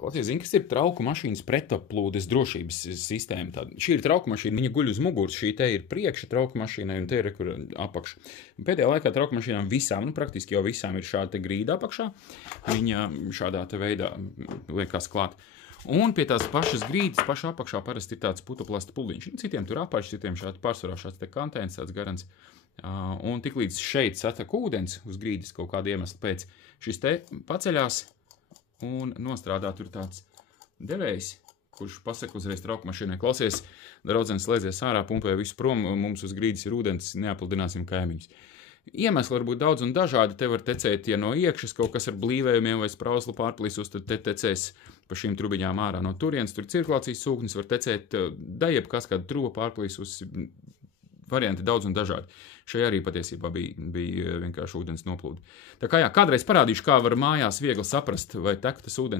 Klausies, zini, kas ir trauku mašīnas pretaplūdes drošības sistēma? Šī ir trauku mašīna, viņa guļ uz muguras, šī te ir priekša trauku mašīnai un te ir kur apakš. Pēdējā laikā trauku mašīnām visām, praktiski jau visām ir šāda te grīda apakšā. Viņa šādā te veidā liekas klāt. Un pie tās pašas grīdas, pašā apakšā parasti ir tāds putoplasta puliņš. Citiem tur apaļš, citiem pārsvarā šāds te kantēns, tāds garants. Un tiklīdz šeit satek ūdens uz grīdas kaut kāda iemesla pēc, šis te paceļās un nostrādā tur tāds devējs, kurš pasaka uzreiz trauku mašīnai: klausies, draudzenes, slēdzies ārā, pumpē visu prom, mums uz grīdas ir ūdens, neapludināsim kaimiņus. Iemesli var būt daudz un dažādi. Te var tecēt, ja no iekšas kaut kas ar blīvējumiem vai sprauslu pārplīsus, tad te tecēs pa šīm trubiņām ārā no turienes, tur cirkulācijas sūknis var tecēt, dejebkas kāda truba pārplīsus, varianti daudz un dažādi. Šai arī patiesībā bija vienkārši ūdens noplūde. Tā kā jā, kādreiz parādīšu, kā var mājās viegli saprast, vai tek tas ūdens